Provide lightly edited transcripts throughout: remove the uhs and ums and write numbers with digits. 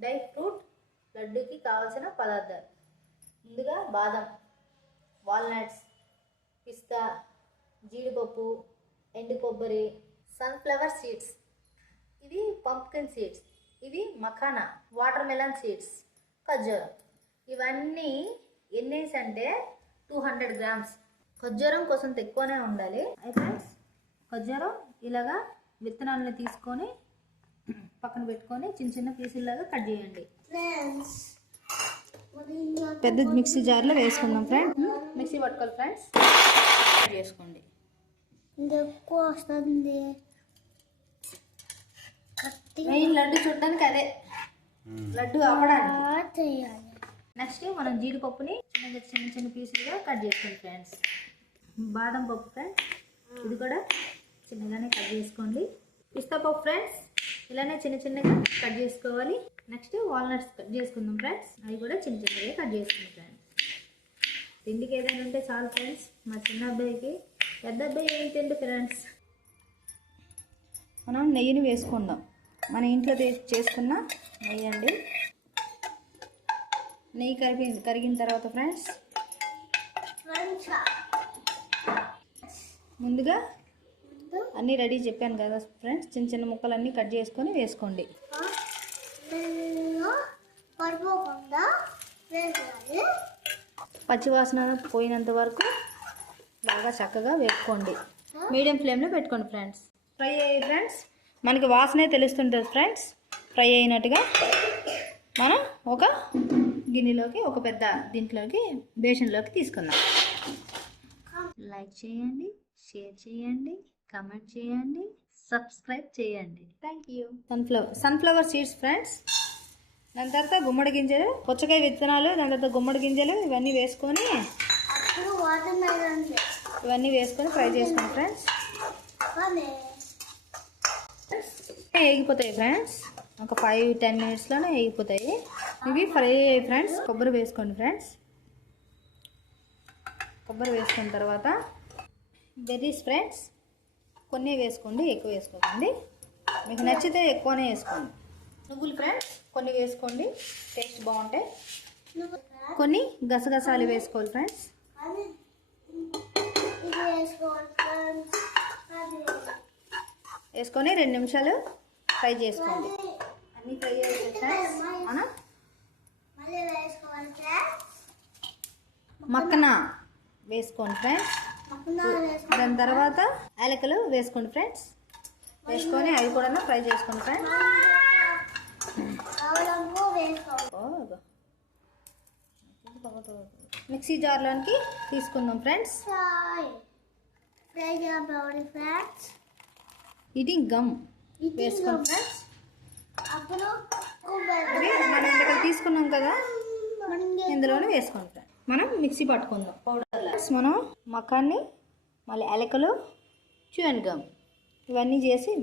Dry fruit లడ్డూకి కావాల్సిన పదార్థాలు. ముందుగా బాదం, వాల్నట్స్, పిస్తా, జీడిపప్పు, ఎండు కొబ్బరి, సన్ఫ్లవర్ సీడ్స్, ఇవి పంప్కిన్ సీడ్స్, ఇవి మఖానా, వాటర్ మెలన్ సీడ్స్, ఖర్జూరం. ఇవన్నీ ఎన్నేసి అంటే 200 గ్రామ్స్. ఖర్జూరం కొంచెం ఎక్కువనే ఉండాలి. అయితే ఫ్రెండ్స్, ఖర్జూరం ఇలాగా విత్తనాలను తీసుకొని పక్కన పెట్టుకొని చిన్న చిన్న పీసుల్లాగా కట్ చేయండి. పెద్ద మిక్సీ జార్లో వేసుకుందాం ఫ్రెండ్స్. మిక్సీ పట్టుకోవాలి ఫ్రెండ్స్, కట్ చేసుకోండి. ఎక్కువ వస్తుంది మెయిన్ లడ్డు చూడడానికి అదే, లడ్డు అవ్వడానికి. నెక్స్ట్ మనం జీడిపప్పుని చిన్న చిన్న పీసులుగా కట్ చేసుకోండి ఫ్రెండ్స్. బాదం పప్పు ఫ్రెండ్స్, ఇది కూడా చిన్నగానే కట్ చేసుకోండి. పిస్తా పప్పు ఫ్రెండ్స్, ఇలానే చిన్న చిన్నగా కట్ చేసుకోవాలి. నెక్స్ట్ వాల్నట్స్ కట్ చేసుకుందాం ఫ్రెండ్స్, అవి కూడా చిన్న చిన్నగా కట్ చేసుకుందాం ఫ్రెండ్స్. తిండికి ఏదైనా ఉంటే చాలు ఫ్రెండ్స్. మా చిన్న అబ్బాయికి, పెద్ద అబ్బాయి ఏం తిండి ఫ్రెండ్స్. మనం నెయ్యిని వేసుకుందాం. మన ఇంట్లో చేసుకున్న నెయ్యి అండి. నెయ్యి కరిగిన తర్వాత ఫ్రెండ్స్, ముందుగా అన్నీ రెడీ చెప్పాను కదా ఫ్రెండ్స్, చిన్న చిన్న ముక్కలన్నీ కట్ చేసుకొని వేసుకోండి. పచ్చివాసన పోయినంత వరకు బాగా చక్కగా వేపుకోండి. మీడియం ఫ్లేమ్లో పెట్టుకోండి ఫ్రెండ్స్. ఫ్రై అయ్యి ఫ్రెండ్స్, మనకి వాసనే తెలుస్తుంటుంది ఫ్రెండ్స్. ఫ్రై అయినట్టుగా మనం ఒక గిన్నెలోకి, ఒక పెద్ద దీంట్లోకి, బేషన్లోకి తీసుకుందాం. లైక్ చేయండి, షేర్ చేయండి, కమెంట్ చేయండి, సబ్స్క్రైబ్ చేయండి. Thank you. Sunflower seeds friends, దాని తర్వాత గుమ్మడి గింజలు, పుచ్చకాయ విత్తనాలు, దాని తర్వాత గుమ్మడి గింజలు, ఇవన్నీ వేసుకొని ఫ్రై చేసుకోండి ఫ్రెండ్స్. వేగిపోతాయి ఫ్రెండ్స్, ఒక 5-10 మినిట్స్లోనే వేగిపోతాయి. ఇవి ఫ్రై అయ్యాయి ఫ్రెండ్స్. కొబ్బరి వేసుకోండి ఫ్రెండ్స్. కొబ్బరి వేసుకున్న తర్వాత బెర్రీస్ ఫ్రెండ్స్, కొన్ని వేసుకోండి, ఎక్కువ వేసుకోకండి. మీకు నచ్చితే ఎక్కువనే వేసుకోండి. నువ్వులు ఫ్రెండ్స్, కొన్ని వేసుకోండి, టేస్ట్ బాగుంటాయి. కొన్ని గసగసాలు వేసుకోవాలి ఫ్రెండ్స్. వేసుకొని 2 నిమిషాలు ఫ్రై చేసుకోండి. అన్నీ ఫ్రై అయ్యాయి ఫ్రెండ్స్. మనం మక్కన వేసుకోండి ఫ్రెండ్స్. దాని తర్వాత యాలకులు వేసుకోండి ఫ్రెండ్స్. వేసుకొని అవి కూడా ఫ్రై చేసుకోండి ఫ్రెండ్స్. మిక్సీ జార్లోనికి తీసుకుందాం ఫ్రెండ్స్. ఇది గమ్ వేసుకోండి ఫ్రెండ్స్. మనం ఇక్కడ తీసుకున్నాం కదా, ఇందులోనే వేసుకోండి ఫ్రెండ్స్. మనం మిక్సీ పట్టుకుందాం పౌడర్. మనం మకాన్ని, మళ్ళీ యాలకులు, చ్యూయింగ్ గమ్ ఇవన్నీ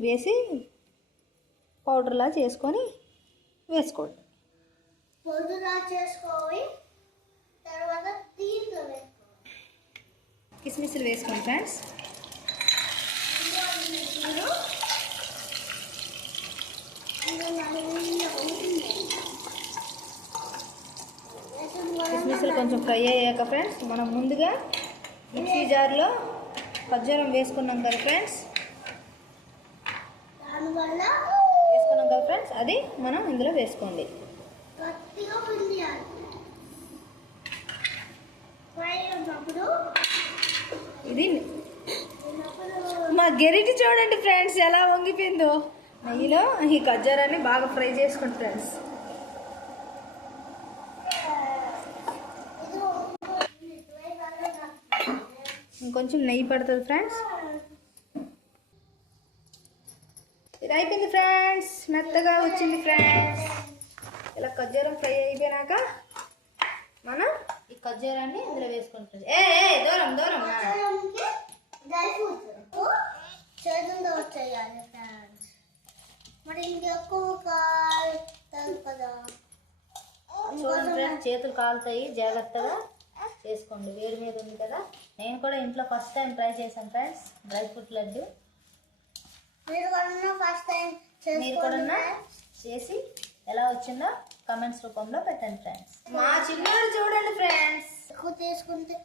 వేసి పౌడర్లా చేసుకొని వేసుకోండి. కిస్మిస్లు వేసుకోండి ఫ్రెండ్స్. కిస్మిస్లు కొంచెం ఫ్రై అయ్యాక ఫ్రెండ్స్, మనం ముందుగా మిక్సీ జార్లో ఖర్జూరం వేసుకున్నాం కదా ఫ్రెండ్స్, అది మనం ఇందులో వేసుకోండి. ఇది మా గెరిటి చూడండి ఫ్రెండ్స్, ఎలా వంగిపోయిందో. నెయ్యిలో ఈ ఖర్జూరాన్ని బాగా ఫ్రై చేసుకోండి ఫ్రెండ్స్. ఇంకొంచెం నెయ్యి పడుతుంది ఫ్రెండ్స్. ఇది అయిపోయింది ఫ్రెండ్స్, మెత్తగా వచ్చింది ఫ్రెండ్స్. ఇలా ఖర్జూరం ఫ్రై అయిపోయినాక మనం ఈ ఖర్జూరాన్ని ఇందులో వేసుకుంటుంది. దూరం దూరం చూడండి ఫ్రెండ్స్, చేతులు కాలుతాయి, జాగ్రత్తగా చేసుకోండి. వేడి మీద ఉంది కదా. నేను కూడా ఇంట్లో ఫస్ట్ టైం ట్రై చేశాను ఫ్రెండ్స్, డ్రై ఫ్రూట్ లడ్డు. మీరు కూడా చేసి ఎలా వచ్చిందో కమెంట్స్ రూపంలో పెట్టండి ఫ్రెండ్స్. మా చిన్నోడు చూడండి ఫ్రెండ్స్, ఎక్కువ తీసుకుంటే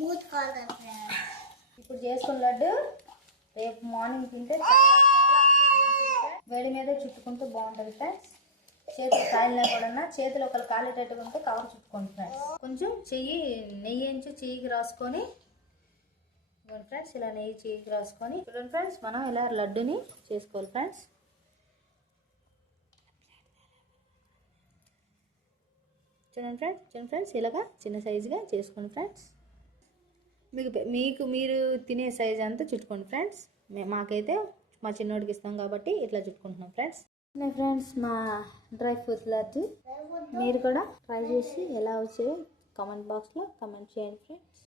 మూతి కాదు ఫ్రెండ్స్. ఇప్పుడు చేసుకున్న లడ్డు రేపు మార్నింగ్ తింటే చాలా మంచిది ఫ్రెండ్స్. వేడి మీద చుట్టుకుంటూ బాగుంటుంది ఫ్రెండ్స్. చేతులు కాలినా కూడా చేతులు ఒకరు కాలేటట్టుగా ఉంటే కవర్ చుట్టుకోండి ఫ్రెండ్స్. కొంచెం చెయ్యి నెయ్యి ఎంచి చెయ్యికి రాసుకొని చూడండి ఫ్రెండ్స్, ఇలా నెయ్యి చెయ్యికి రాసుకొని చూడండి ఫ్రెండ్స్, మనం ఇలా లడ్డుని చేసుకోవాలి ఫ్రెండ్స్. చూడండి ఫ్రెండ్స్ ఇలాగా చిన్న సైజుగా చేసుకోండి ఫ్రెండ్స్. మీరు తినే సైజ్ అంతా చుట్టుకోండి ఫ్రెండ్స్. మాకైతే మా చిన్నోడికి ఇస్తాం కాబట్టి ఇట్లా చుట్టుకుంటున్నాం ఫ్రెండ్స్. ఫ్రెండ్స్ మా డ్రై ఫ్రూట్ లడ్డు మీరు కూడా ట్రై చేసి ఎలా వచ్చాయో కామెంట్ బాక్స్లో కామెంట్ చేయండి ఫ్రెండ్స్.